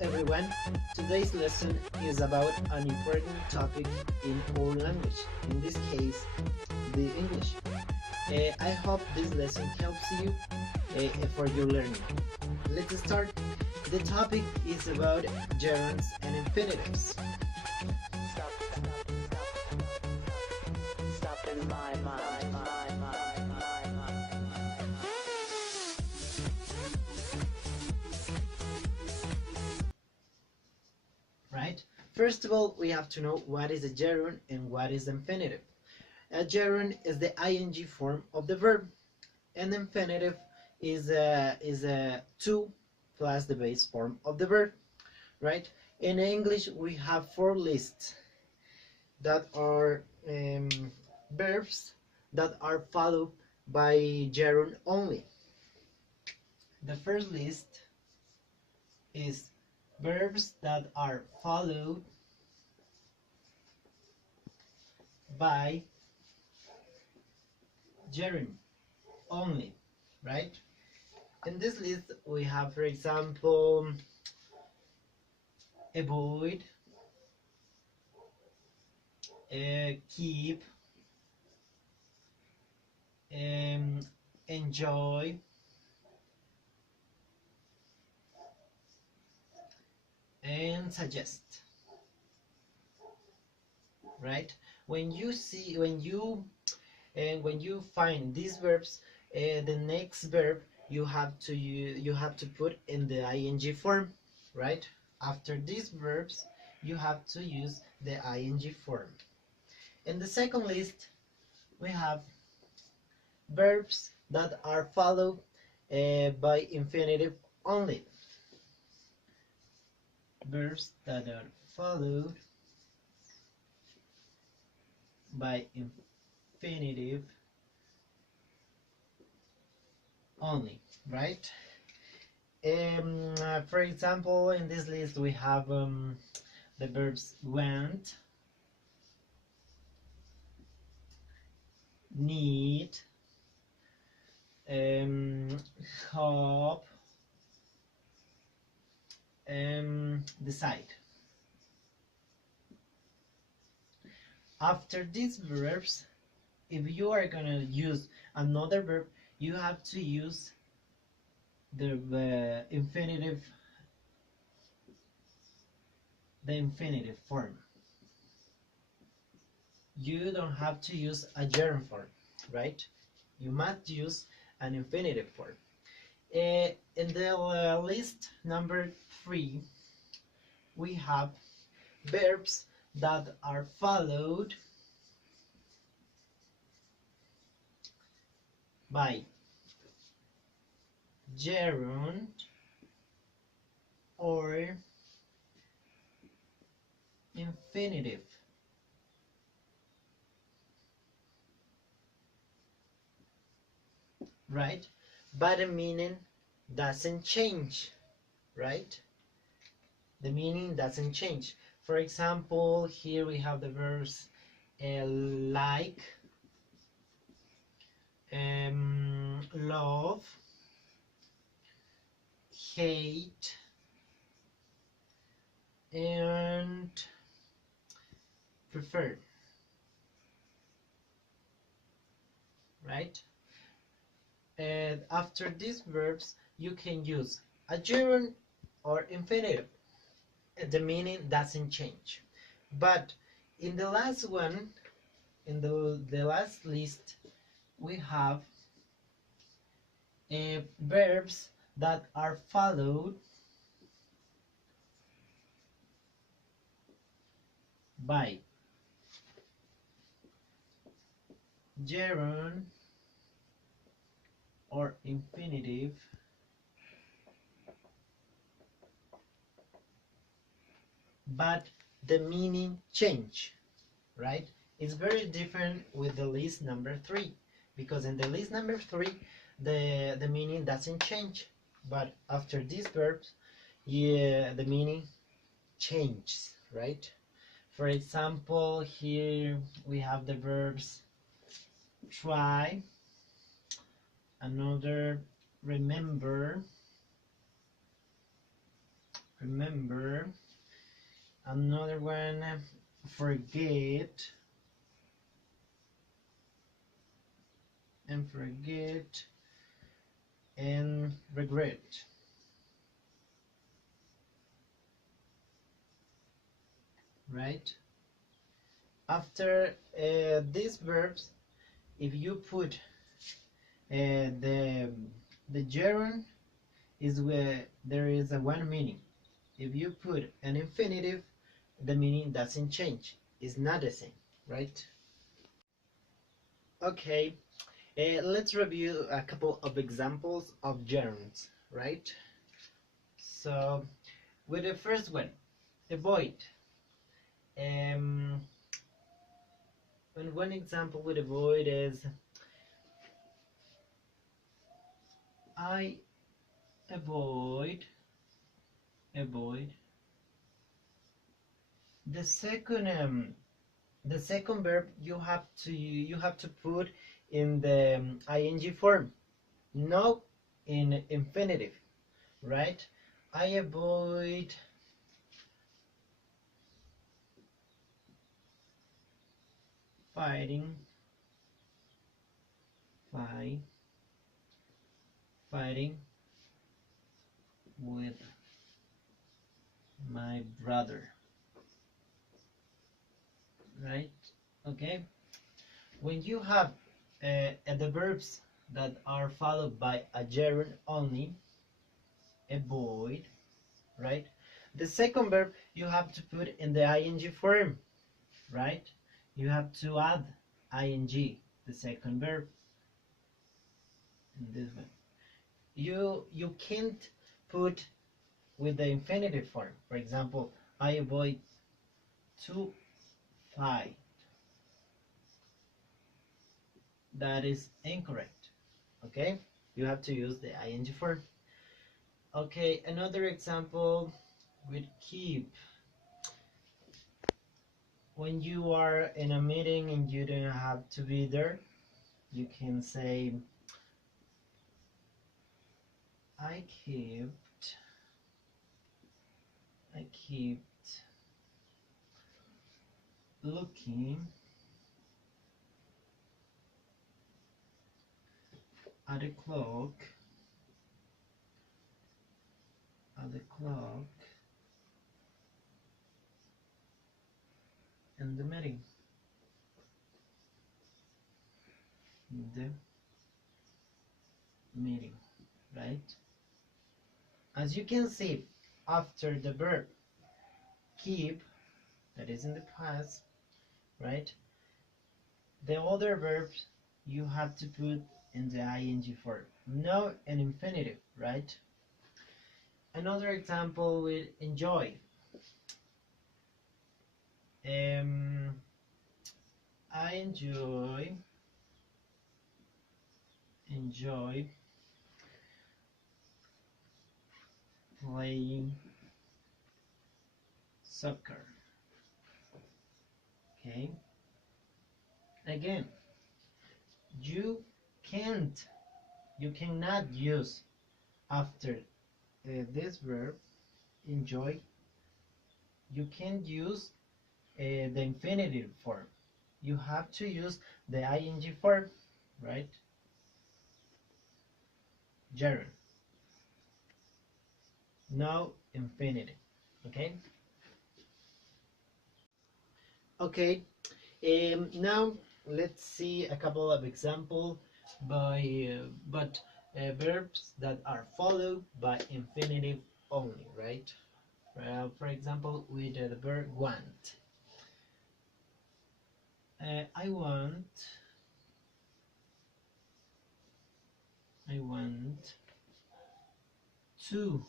everyone, today's lesson is about an important topic in our language, in this case, the English. I hope this lesson helps you for your learning. Let's start. The topic is about gerunds and infinitives. Stop in my mind. Right? First of all, we have to know what is a gerund and what is infinitive. A gerund is the ing form of the verb, and infinitive is a to plus the base form of the verb. Right? In English, we have four lists that are verbs that are followed by gerund only. The first list is verbs that are followed by gerund only, right? In this list we have, for example, avoid, keep, enjoy, and suggest. Right? When you find these verbs, the next verb you have to put in the ing form, right? After these verbs, you have to use the ing form. In the second list, we have verbs that are followed by infinitive only. Verbs that are followed by infinitive only, right? For example, in this list we have the verbs want, need, hope, decide. After these verbs, if you are gonna use another verb, you have to use the infinitive form. You don't have to use a gerund form, right? You must use an infinitive form. In the list number 3, we have verbs that are followed by gerund or infinitive. Right? But the meaning doesn't change, right? The meaning doesn't change. For example, here we have the verbs like, love, hate, and prefer, right? And after these verbs, you can use a gerund or infinitive. The meaning doesn't change. But in the last one, in the last list, we have verbs that are followed by gerund or infinitive, but the meaning change, right? It's very different with the list number 3, because in the list number 3 the meaning doesn't change, but after these verbs, yeah, the meaning changes, right? For example, here we have the verbs try, another remember, remember. Another one, forget and forget and regret, right? After these verbs, if you put the gerund is where there is a one meaning. If you put an infinitive, the meaning doesn't change. It's not the same, right? Okay, let's review a couple of examples of gerunds, right? So, with the first one, avoid. And one example with avoid is I avoid. The second verb you have to put in the ing form, no in infinitive, right? I avoid fighting with my brother, right? Okay, when you have the verbs that are followed by a gerund only, avoid, right? The second verb you have to put in the ing form, right? You have to add ing, the second verb, in this one. You can't put with the infinitive form. For example, I avoid to fight. That is incorrect. Okay, you have to use the ing form. Okay, another example with keep. When you are in a meeting and you don't have to be there, you can say I kept looking at the clock in the meeting. Right? As you can see, after the verb keep, that is in the past, right? The other verbs you have to put in the ing form, no and infinitive, right? Another example with enjoy. I enjoy playing soccer. Okay. Again, you cannot use after this verb enjoy. You can't use the infinitive form. You have to use the ing form, right? Gerund. No infinitive. Okay. Okay. Now let's see a couple of examples by verbs that are followed by infinitive only, right? For example, with the verb want. I want to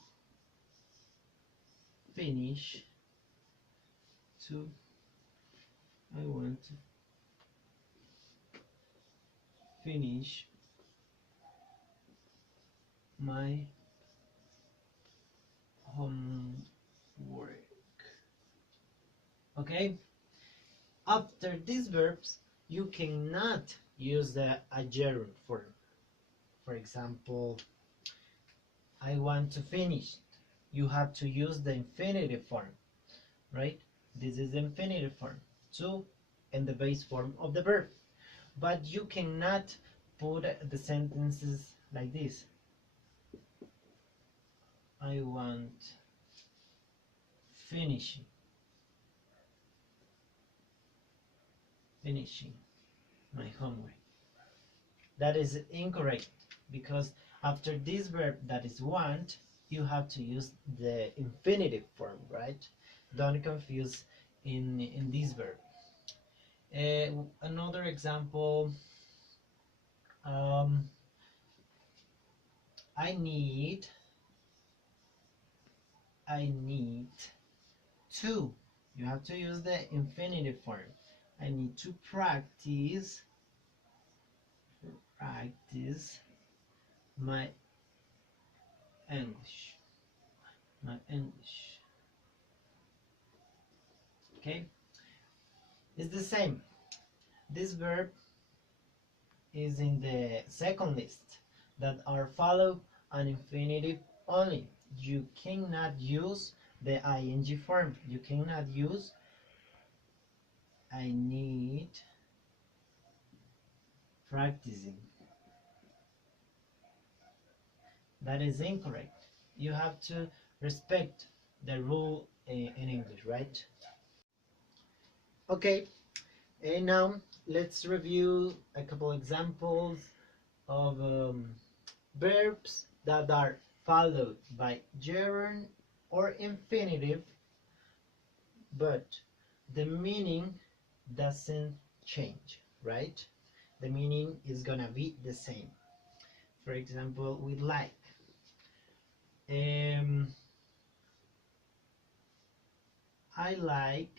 finish to I want to finish my homework. Okay, after these verbs you cannot use the gerund form. For example, I want to finish. you have to use the infinitive form, right? This is the infinitive form, to, and the base form of the verb. But you cannot put the sentences like this. I want finishing my homework. That is incorrect, because after this verb that is want, you have to use the infinitive form, right? Don't confuse in this verb. Another example, um, I need to. You have to use the infinitive form. I need to practice my English. Okay, it's the same. This verb is in the second list that are follow an infinitive only. You cannot use the ing form. You cannot use I need practicing. That is incorrect. You have to respect the rule in English, right? Okay, and now let's review a couple examples of verbs that are followed by gerund or infinitive, but the meaning doesn't change, right? The meaning is gonna be the same. For example, with like. I like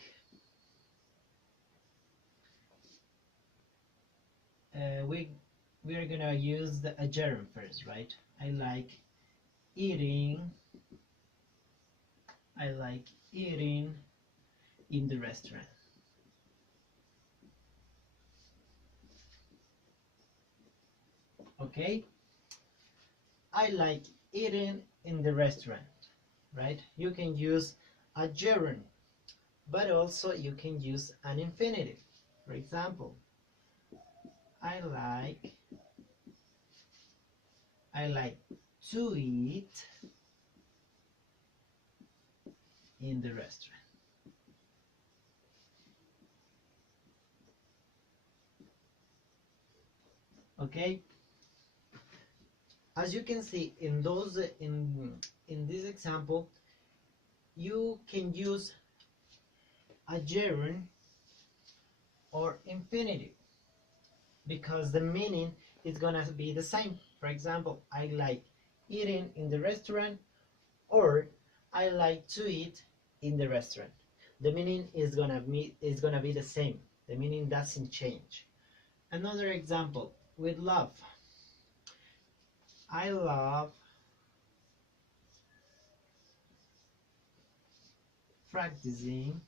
we are gonna use a gerund first, right? I like eating in the restaurant. Okay, I like eating in the restaurant, right? You can use a gerund, but also you can use an infinitive. For example, I like to eat in the restaurant. Okay, as you can see in those in this example, you can use a gerund or infinitive because the meaning is gonna be the same. For example, I like eating in the restaurant, or I like to eat in the restaurant. The meaning is gonna be the same. The meaning doesn't change. Another example with love. I love practicing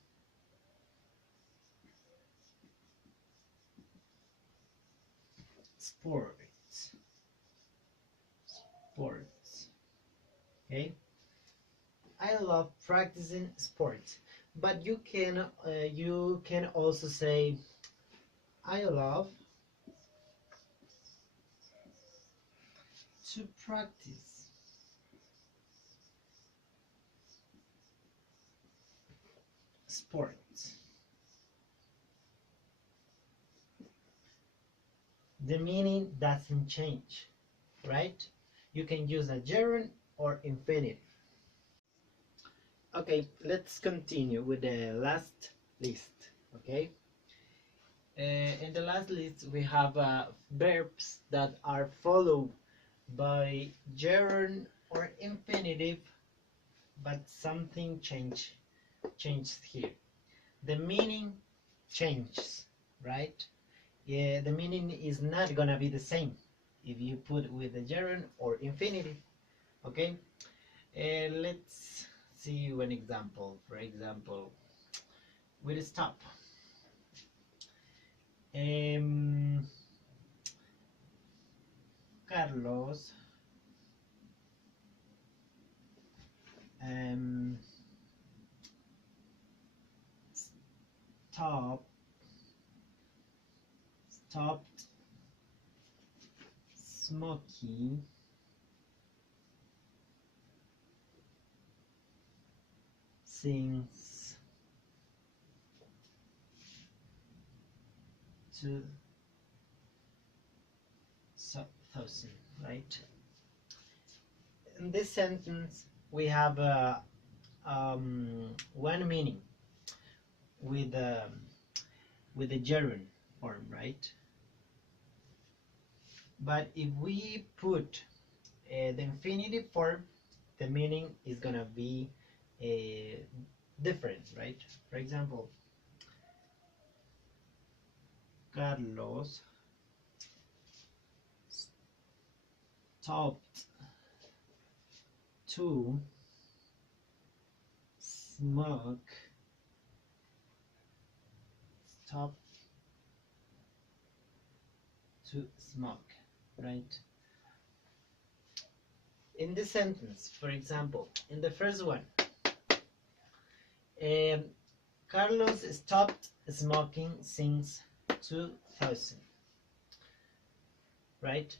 sports. Okay, I love practicing sports. But you can also say I love to practice sports. The meaning doesn't change, right? You can use a gerund or infinitive. Okay, let's continue with the last list. Okay, in the last list we have verbs that are followed by gerund or infinitive, but something changed here. The meaning changes, right? Yeah, the meaning is not gonna be the same if you put with the gerund or infinitive. Okay, let's see an example. For example, with stop. Carlos um, stop, stopped smoking since 2000, right? In this sentence, we have one meaning with the gerund form, right? But if we put the infinitive form, the meaning is gonna be different, right? For example, Carlos stopped to smoke, stop to smoke, right? In this sentence, for example, in the first one, um, Carlos stopped smoking since 2000, right?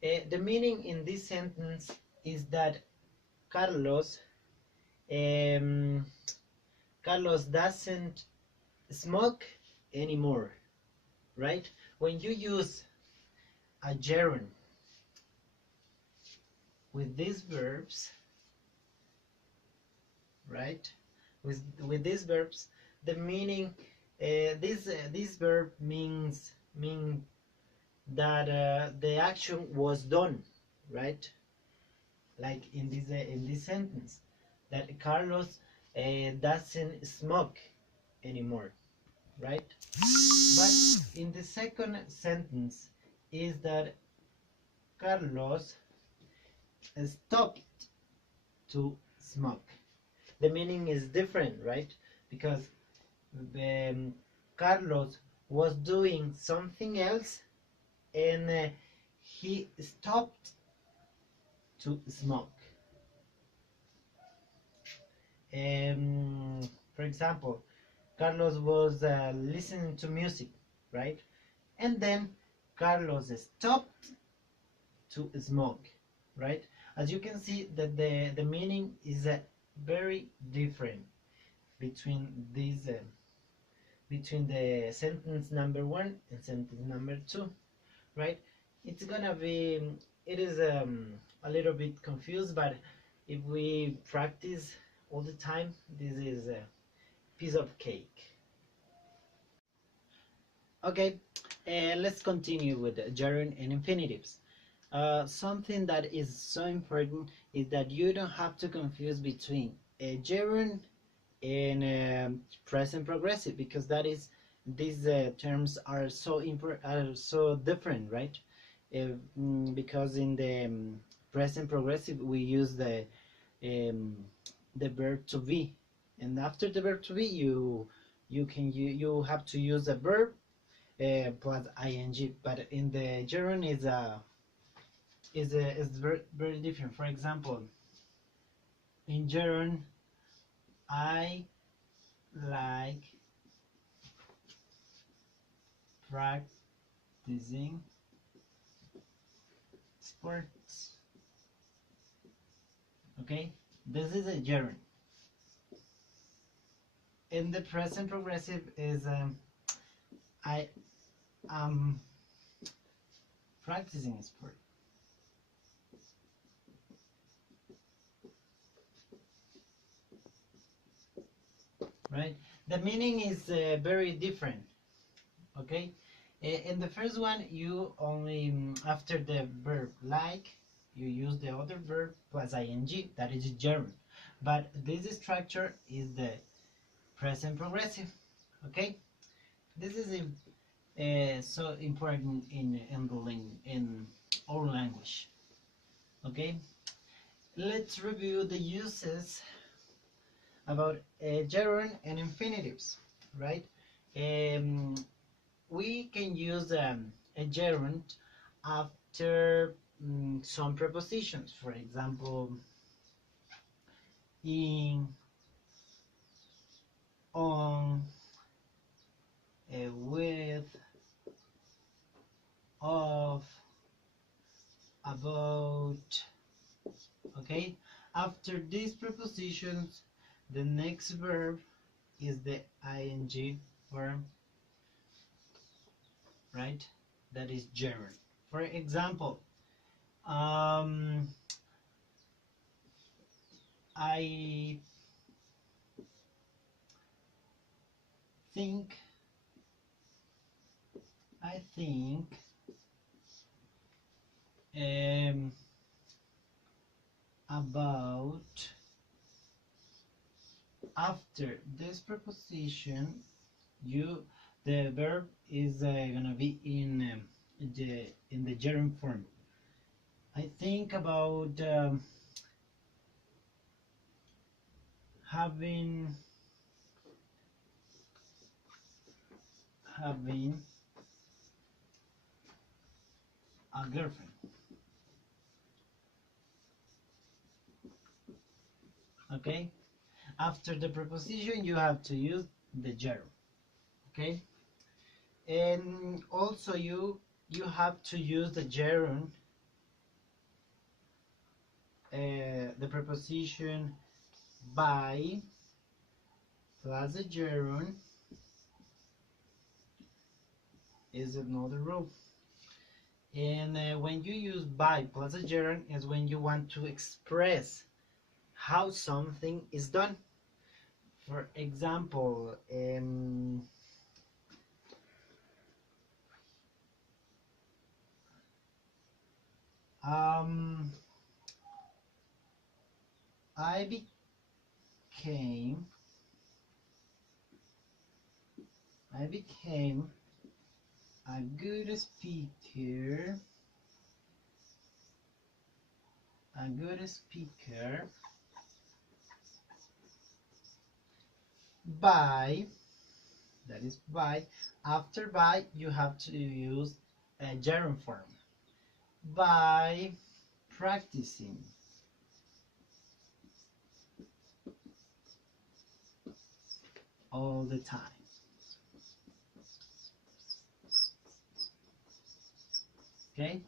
The meaning in this sentence is that Carlos um, Carlos doesn't smoke anymore, right? When you use a gerund with these verbs, right? With these verbs, the meaning this verb mean that the action was done, right? Like in this sentence, that Carlos doesn't smoke anymore, right? But in the second sentence is that Carlos stopped to smoke. The meaning is different, right? Because Carlos was doing something else and he stopped to smoke. For example, Carlos was listening to music, right? And then Carlos stopped to smoke, right? As you can see, that the meaning is very different between these between the sentence number one and sentence number two, right? It's gonna be it is a little bit confused, but if we practice all the time, this is a piece of cake. Okay, let's continue with the gerund and infinitives. Something that is so important is that you don't have to confuse between a gerund and present progressive, because that is these terms are so different, right? Because in the present progressive we use um, the verb to be, and after the verb to be you have to use a verb plus ing, but in the gerund is very different. For example, in gerund, I like practicing sports. Okay, this is a gerund. In the present progressive is I am practicing sport. Right? The meaning is very different. Okay. In the first one, you only after the verb like, you use the other verb plus ing. That is gerund. But this structure is the present progressive. Okay. This is so important in our language. Okay. Let's review the uses about gerund and infinitives. Right. Um, we can use a gerund after some prepositions. For example, in, on, with, of, about. Okay, after these prepositions, the next verb is the ing form, right? That is gerund. For example, I think um, about. After this preposition, the verb is gonna be in the gerund form. I think about having a girlfriend. Okay, after the preposition you have to use the gerund. Okay, and also you have to use the gerund, the preposition by plus the gerund is another rule. And when you use by plus a gerund is when you want to express how something is done. For example, I became a good speaker by, that is by. After by you have to use a gerund form, by practicing. All the time. Okay,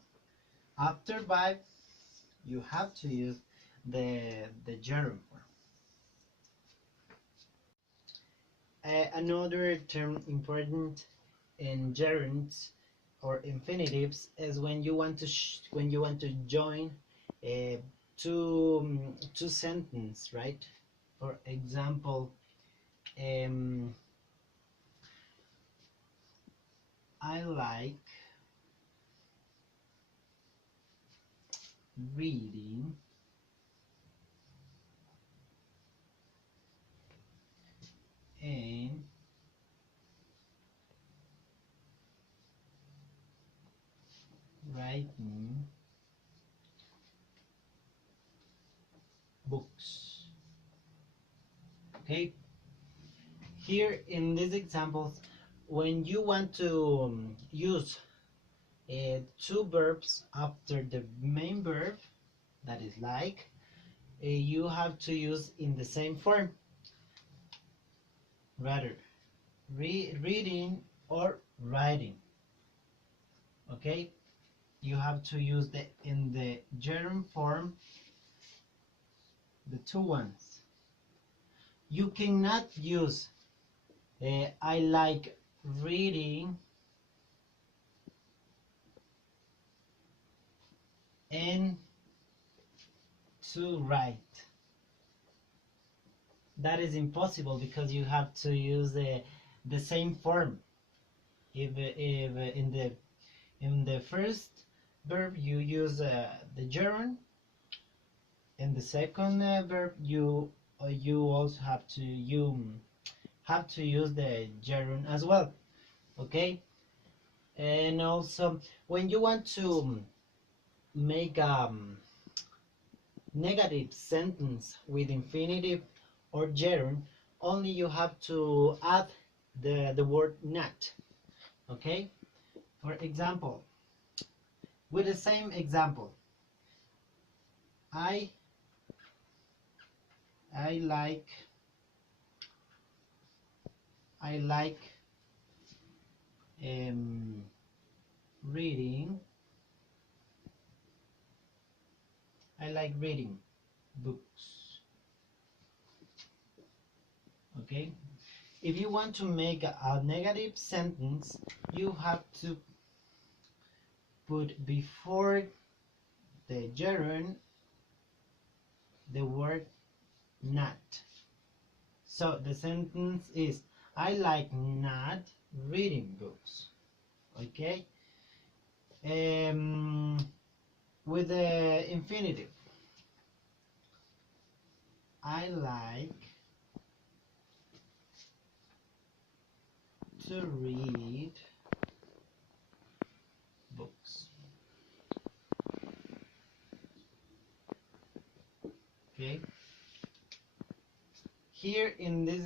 after by you have to use the gerund form. Another term important in gerunds or infinitives is when you want to join two sentences, right? For example, I like reading and writing books. Okay, here in these examples, when you want to use two verbs after the main verb, that is like, you have to use in the same form, rather reading or writing. Okay, you have to use in the gerund form the two ones. You cannot use I like reading and to write. That is impossible because you have to use the same form. If in the first verb you use the gerund, in the second verb you also have to use the gerund as well. Okay, and also when you want to make a negative sentence with infinitive or gerund, only you have to add the word not. Okay, for example, with the same example, I I like um, reading. I like reading books. Okay. If you want to make a negative sentence, you have to put before the gerund the word not. So the sentence is, I like not reading books. Okay. With the infinitive, I like to read books. Okay. Here in this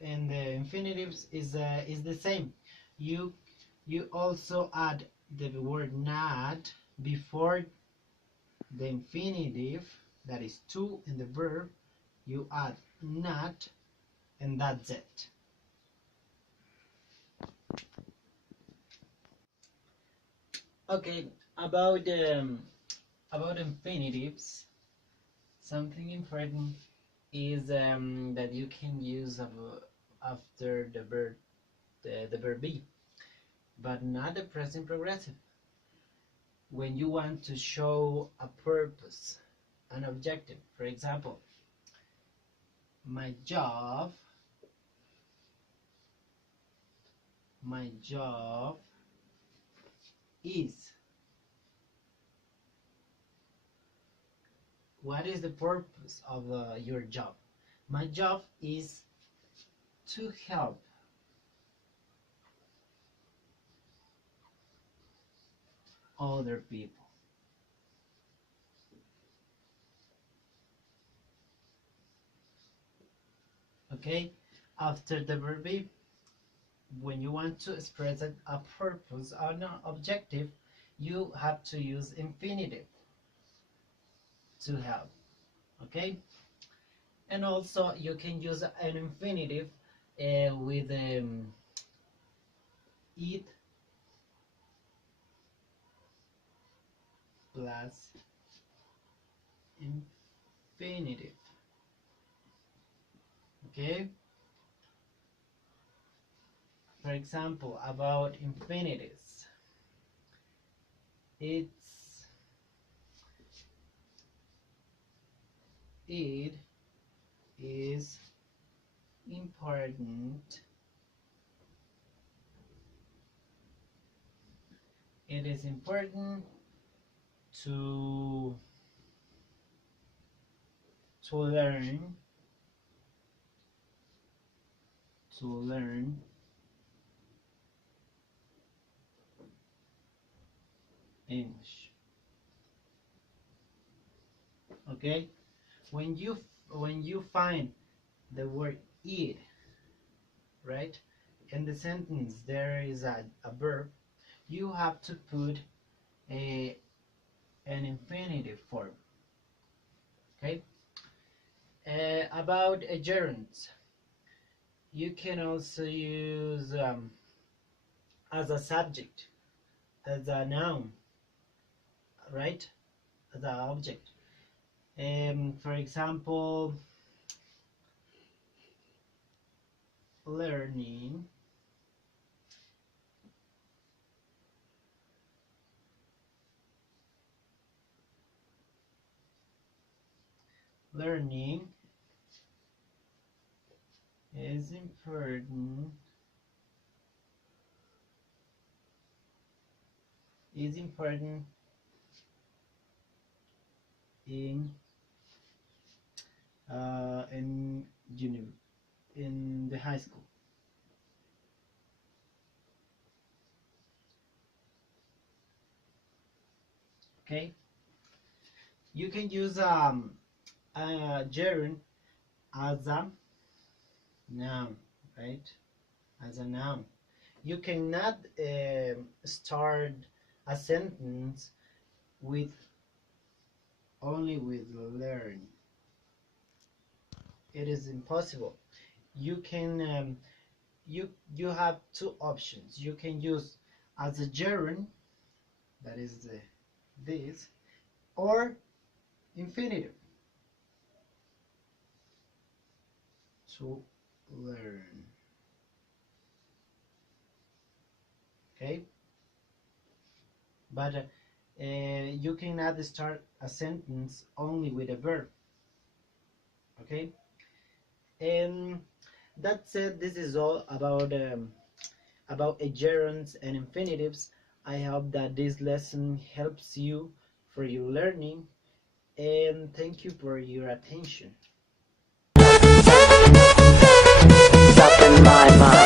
in the infinitives is the same. You also add the word not before the infinitive, that is to, in the verb. You add not, and that's it. Okay, about infinitives, something important is that you can use after the verb be, but not the present progressive. When you want to show a purpose, an objective, for example, my job is. What is the purpose of your job? My job is to help other people. Okay? After the verb be, when you want to express a purpose or an objective, you have to use infinitive to help. Okay? And also you can use an infinitive with it plus infinitive. Okay? For example, about infinitives, it is important. It is important to learn English. Okay, when you find the word it, right, in the sentence there is a verb, you have to put an infinitive form. Okay. About gerunds, you can also use as a subject, as a noun, right, as an object. For example, learning, learning is important in in in the high school. Okay, you can use a gerund as a noun, right? As a noun, you cannot start a sentence with only with learn. it is impossible. You can you have two options. You can use as a gerund, that is this, or infinitive, to learn. Okay, but you cannot start a sentence only with a verb. Okay, and that said, this is all about gerunds and infinitives. I hope that this lesson helps you for your learning, and thank you for your attention. Up in my mind.